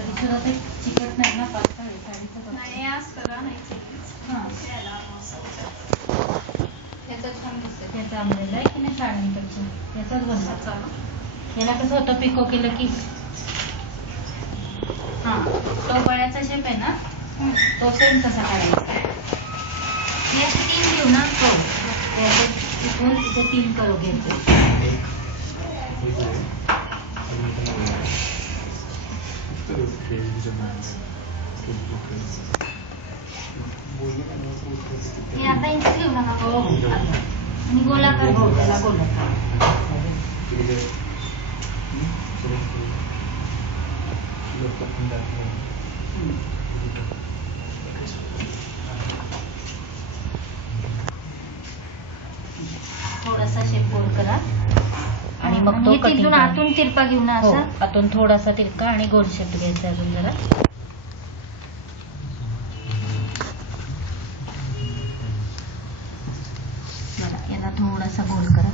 तरी सुद्धा ते चिकट नाही ना, पातळ आहे साडीचं. नाही असतं ना, नाही चिकट. हां, ह्याचं छान दिसतं. त्याचं आणलेलं आहे की नाही साड्यांपेक्षा त्याचाच बनवायचा. याला कसं होतं पिको केलं की हां, तो गळ्याचा शेप आहे ना, तो सेम तसा काढायचा. हे असे 3 घेऊ ना, हो ते असे इथून इथे 3 करू घ्यायचे. हे आता इंच घेऊ नका. हो आणि गोलाकार घेऊ, त्याला गोलाकार. थोडासा शेप गोल करा आणि मग तो तिथून आतून तिरपा घेऊ ना, असा आतून थोडासा तिरका आणि गोल शेप घ्यायचा अजून जरा. बरं, याला थोडासा गोल करा.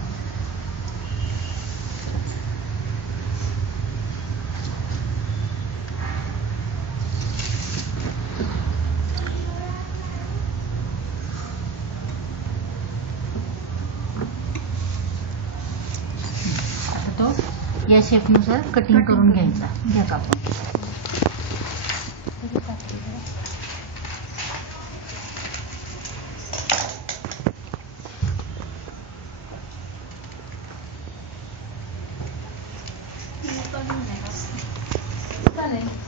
या शेपनुसार कटिंग करून घ्यायचा. घ्या कापून. चालेल.